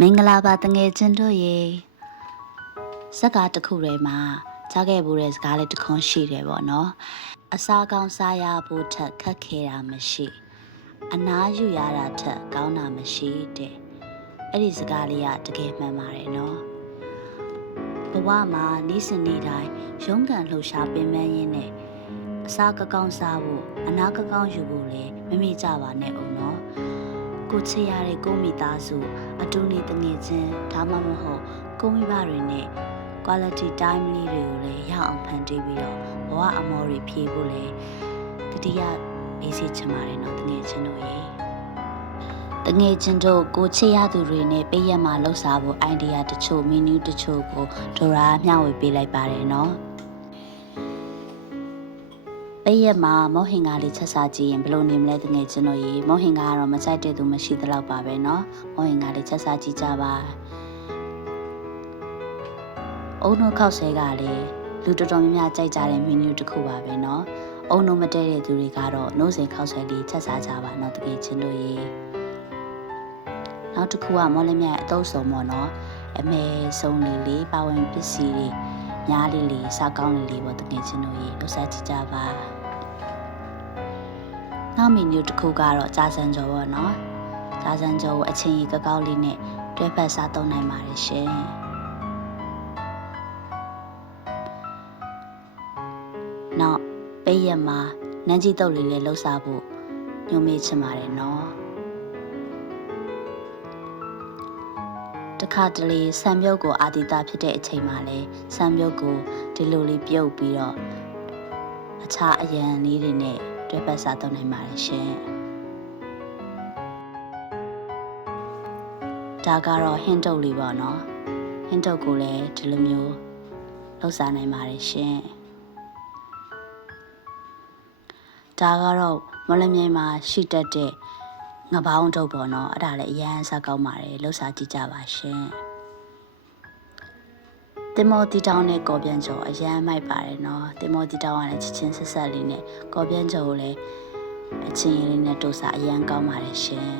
မင်္ဂလာပါတငယ်ချင်းတို့ရေဇက်ကားတစ်ခုထဲမှာကြားခဲ့ဘူးတဲ့စကားလေးတစ်ခွန်းရှိတယ်ပေါ့နော်အစားကောင်းစားရဖို့ထက်ခက်ခဲတာမရှိအနားယူရတာထက်ကောင်းတာမရှိတဲ့အဲ့ဒီစကားလေးကတကယ်မှန်ပါတယ်နော်ဘဝမှာနေ့စဉ်နေ့တိုင်းရုန်းကန်လှူရှားပင်ပန်းရင်းနဲ့အစားကောင်းစားဖို့အနားကောင်းယူဖို့လည်းမမေ့ကြပါနဲ့အောင်နော်ကိုချစ်ရတဲ့ကိုမိသားစုအတူနေတငယ်ချင်းဒါမှမဟုတ်ကိုမိဘတွေနဲ့ quality time လေးတွေကိုလည်းရအောင်ဖန်တီးပြီးတော့ဘဝအမော်တွေဖြည့်ဖို့လည်းတတိယမေးစေချင်ပါတယ်နော်တငယ်ချင်းတို့ရေတငယ်ချင်းတို့ကိုချစ်ရသူတွေနဲ့ပိတ်ရက်မှာလှုပ်ရှားဖို့ idea တချို့ menu တချို့ကိုဒိုရာမျှဝေပေးလိုက်ပါတယ်နော်ပိတ်ရက်မှာမောဟင်္ဂါလေးချက်စားကြည့်ရင်ဘယ်လိုနေမလဲတငယ်ချင်းတို့ရေမောဟင်္ဂါကတော့မကြိုက်တဲ့သူမရှိသလောက်ပါပဲနော်မောဟင်္ဂါလေးချက်စားကြည့်ကြပါအုံနှုတ်ခောက်ဆဲကလည်းလူတော်တော်များများကြိုက်ကြတဲ့ menu တစ်ခုပါပဲเนาะအုံနှုတ်မတည့်တဲ့သူတွေကတော့နှုတ်စင်ခောက်ဆဲလေးချက်စားကြပါเนาะတကယ်ချင်းတို့ရေနောက်တစ်ခုကမော်လမြိုင်အတုပ်စုံပေါ့เนาะအမေစုံလေးပါဝင်ပစ္စည်းတွေညားလေးစားကောင်းလေးပေါ့တကယ်ချင်းတို့ရေလှူစားကြည့်ကြပါနောက် menu တစ်ခုကတော့ကြာစံကြော်ပေါ့เนาะကြာစံကြော်ကိုအချင်းကြီးကောက်လေးနဲ့တွဲဖက်စားသုံးနိုင်ပါတယ်ရှင်နောက်ပိတ်ရက်မှာနန်းကြီးတုပ်လေးလည်းလှုပ်စားဖို့ညွှန်မေးချင်ပါတယ်နော်တခါတလေဆံပြုတ်ကိုအာတိတာဖြစ်တဲ့အချိန်မှာလဲဆံပြုတ်ကိုဒီလိုလေးပြုတ်ပြီးတော့အခြားအရန်လေးတွေနဲ့တွဲပတ်စားသုံးနိုင်ပါတယ်ရှင်ဒါကတော့ဟင်းတုပ်လေးပေါ့နော်ဟင်းတုပ်ကိုလည်းဒီလိုမျိုးလှုပ်စားနိုင်ပါတယ်ရှင်ဒါကတော့မော်လမြိုင်မှာရှိတတ်တဲ့ငပေါင်းထုတ်ပေါ့နော်အဲ့ဒါလည်းအရန်စားကောင်းပါတယ်လှုပ်ရှားကြည့်ကြပါရှင်တင်မောတီတောင်းနဲ့ကော်ပြန်ကျော်အရန်မိုက်ပါတယ်နော်တင်မောတီတောင်းကလည်းချစ်ချင်းဆက်ဆက်လေးနဲ့ကော်ပြန်ကျော်ကိုလည်းအချင်းလေးနဲ့တိုးစားအရန်ကောင်းပါတယ်ရှင်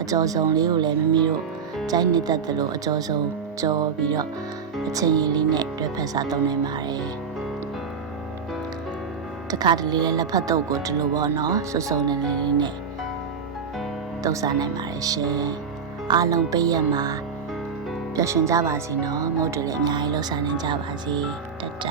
အကျော်စုံလေးကိုလည်းမမီတို့ကြိုက်နေတတ်တယ်လို့အကျော်စုံကြော်ပြီးတော့အချင်းလေးနဲ့တွဲဖက်စားသုံးနိုင်ပါတယ်တခါတလေလက်ဖက်တုပ်ကိုဒီလိုပေါ့နော်စုစုံနေလေးနဲ့တုပ်စားနိုင်ပါတယ်ရှင်အားလုံးပိတ်ရက်မှာပျော်ရွှင်ကြပါစေနော်မို့တူလည်းအများကြီးလှူစားနိုင်ကြပါစေတတ